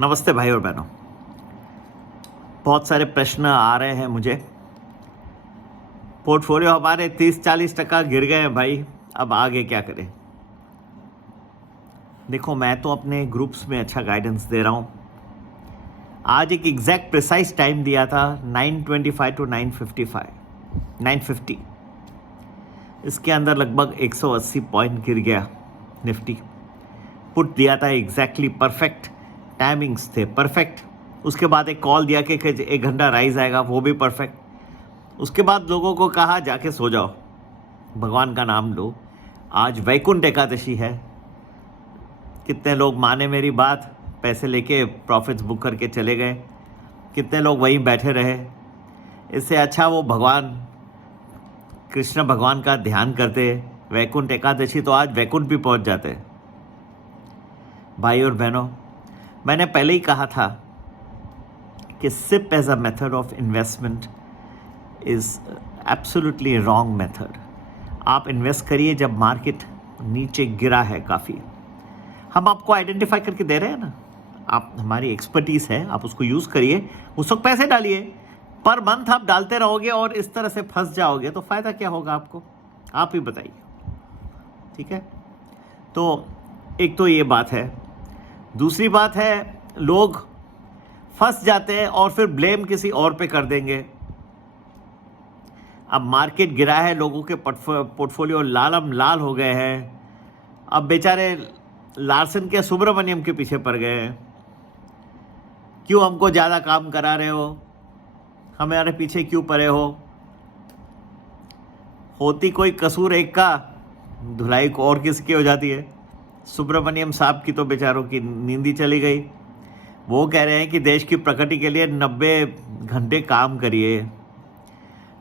नमस्ते भाई और बहनों। बहुत सारे प्रश्न आ रहे हैं मुझे। पोर्टफोलियो हमारे 30-40% गिर गए हैं भाई, अब आगे क्या करें। देखो, मैं तो अपने ग्रुप्स में अच्छा गाइडेंस दे रहा हूँ। आज एक एग्जैक्ट प्रिसाइज टाइम दिया था 9:25 to 9:50। इसके अंदर लगभग 180 पॉइंट गिर गया निफ्टी। पुट दिया था एग्जैक्टली परफेक्ट, टाइमिंग्स थे परफेक्ट। उसके बाद एक कॉल दिया कि 1 घंटा राइज आएगा, वो भी परफेक्ट। उसके बाद लोगों को कहा जाके सो जाओ, भगवान का नाम लो। आज वैकुंठ एकादशी है। कितने लोग माने मेरी बात, पैसे लेके प्रॉफिट्स बुक करके चले गए, कितने लोग वहीं बैठे रहे। इससे अच्छा वो भगवान कृष्ण भगवान का ध्यान करते। वैकुंठ एकादशी तो आज वैकुंठ भी पहुंच जाते। भाई और बहनों, मैंने पहले ही कहा था कि SIP as a method of investment is absolutely wrong method. आप इन्वेस्ट करिए जब मार्केट नीचे गिरा है काफ़ी। हम आपको आइडेंटिफाई करके दे रहे हैं ना, आप हमारी एक्सपर्टीज़ है, आप उसको यूज़ करिए, उस वक्त पैसे डालिए। पर मंथ आप डालते रहोगे और इस तरह से फंस जाओगे तो फ़ायदा क्या होगा आपको, आप ही बताइए। ठीक है, तो एक तो ये बात है। दूसरी बात है, लोग फंस जाते हैं और फिर ब्लेम किसी और पे कर देंगे। अब मार्केट गिरा है, लोगों के पोर्टफोलियो लालम लाल हो गए हैं। अब बेचारे लार्सन के सुब्रमण्यम के पीछे पड़ गए हैं। क्यों हमको ज़्यादा काम करा रहे हो, हमारे पीछे क्यों पड़े हो। होती कोई कसूर एक का, धुलाई को और किसकी हो जाती है। सुब्रमण्यम साहब की तो बेचारों की नींदी चली गई। वो कह रहे हैं कि देश की प्रगति के लिए 90 घंटे काम करिए।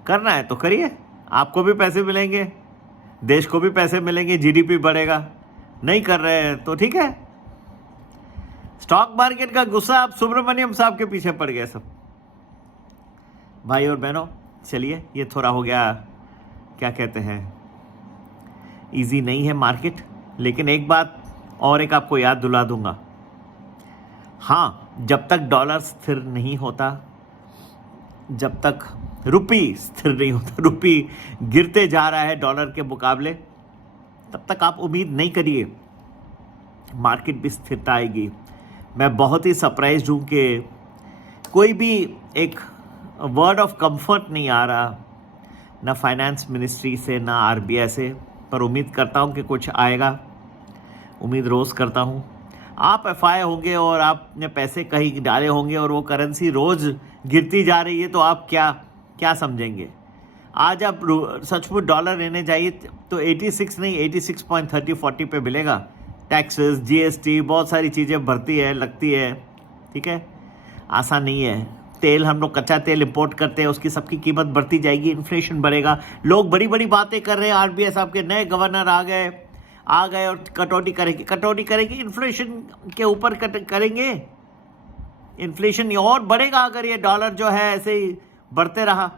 करना है तो करिए, आपको भी पैसे मिलेंगे, देश को भी पैसे मिलेंगे, जीडीपी बढ़ेगा। नहीं कर रहे हैं तो ठीक है। स्टॉक मार्केट का गुस्सा अब सुब्रमण्यम साहब के पीछे पड़ गया सब। भाई और बहनों, चलिए, ये थोड़ा हो गया, क्या कहते हैं, इजी नहीं है मार्केट। लेकिन एक बात और एक आपको याद दिला दूंगा। हाँ, जब तक डॉलर स्थिर नहीं होता, जब तक रुपी स्थिर नहीं होता, रुपी गिरते जा रहा है डॉलर के मुकाबले, तब तक आप उम्मीद नहीं करिए मार्केट भी स्थिरता आएगी। मैं बहुत ही सरप्राइज्ड हूँ कि कोई भी एक वर्ड ऑफ कंफर्ट नहीं आ रहा, ना फाइनेंस मिनिस्ट्री से ना आरबीआई से। पर उम्मीद करता हूँ कि कुछ आएगा, उम्मीद रोज़ करता हूँ। आप एफआई होंगे और आपने पैसे कहीं डाले होंगे और वो करेंसी रोज़ गिरती जा रही है, तो आप क्या समझेंगे। आज आप सचमुच डॉलर लेने जाइए तो 86 नहीं, 86.30-40 पे मिलेगा। टैक्सेस, जीएसटी, बहुत सारी चीज़ें भरती है, लगती है। ठीक है, आसान नहीं है। तेल, हम लोग कच्चा तेल इंपोर्ट करते हैं, उसकी सबकी कीमत बढ़ती जाएगी, इन्फ्लेशन बढ़ेगा। लोग बड़ी बड़ी बातें कर रहे हैं, आरबीआई साहब के नए गवर्नर आ गए और कटौती करेंगे, इन्फ्लेशन के ऊपर करेंगे। इन्फ्लेशन और बढ़ेगा अगर ये डॉलर जो है ऐसे ही बढ़ते रहा।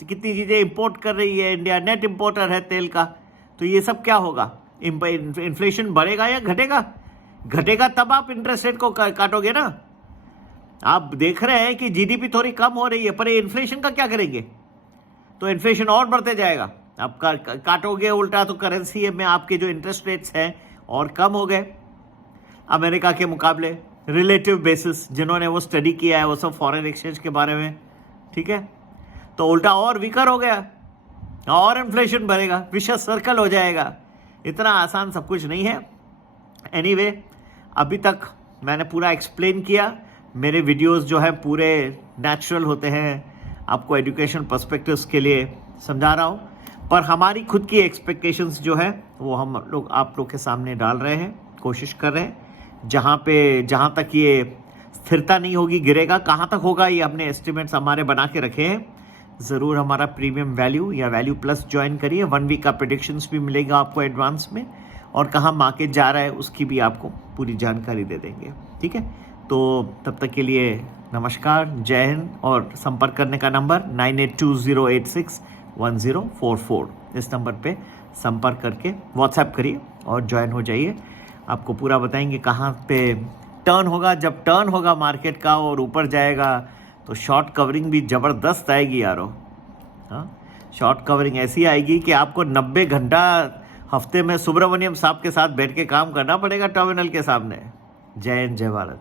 कितनी चीज़ें इंपोर्ट कर रही है इंडिया, नेट इंपोर्टर है तेल का। तो ये सब क्या होगा, इन्फ्लेशन बढ़ेगा या घटेगा। घटेगा तब आप इंटरेस्ट रेट को काटोगे ना। आप देख रहे हैं कि जीडीपी थोड़ी कम हो रही है, पर ये इन्फ्लेशन का क्या करेंगे। तो इन्फ्लेशन और बढ़ते जाएगा। आप काटोगे उल्टा तो करेंसी में आपके जो इंटरेस्ट रेट्स हैं और कम हो गए अमेरिका के मुकाबले, रिलेटिव बेसिस। जिन्होंने वो स्टडी किया है वो सब फॉरेन एक्सचेंज के बारे में, ठीक है। तो उल्टा और वीकर हो गया और इन्फ्लेशन बढ़ेगा, विशेष सर्कल हो जाएगा। इतना आसान सब कुछ नहीं है। एनीवे, अभी तक मैंने पूरा एक्सप्लेन किया। मेरे वीडियोस जो है पूरे नेचुरल होते हैं, आपको एजुकेशन पर्सपेक्टिव्स के लिए समझा रहा हूँ। पर हमारी खुद की एक्सपेक्टेशंस जो है वो हम लोग आप लोग के सामने डाल रहे हैं, कोशिश कर रहे हैं। जहाँ तक ये स्थिरता नहीं होगी, गिरेगा, कहाँ तक होगा, ये हमने एस्टिमेट्स हमारे बना के रखे हैं। ज़रूर हमारा प्रीमियम वैल्यू या वैल्यू प्लस ज्वाइन करिए। 1 वीक का प्रेडिक्शंस भी मिलेगा आपको एडवांस में, और कहाँ मार्केट जा रहा है उसकी भी आपको पूरी जानकारी दे देंगे। ठीक है, तो तब तक के लिए नमस्कार, जय हिंद। और संपर्क करने का नंबर 9820861044। इस नंबर पे संपर्क करके व्हाट्सएप करिए और ज्वाइन हो जाइए। आपको पूरा बताएंगे कहाँ पे टर्न होगा, जब टर्न होगा मार्केट का और ऊपर जाएगा तो शॉर्ट कवरिंग भी ज़बरदस्त आएगी यारो। हाँ, शॉर्ट कवरिंग ऐसी आएगी कि आपको 90 घंटा हफ्ते में सुब्रमण्यम साहब के साथ बैठ के काम करना पड़ेगा टर्मिनल के सामने। जय हिंद, जय भारत।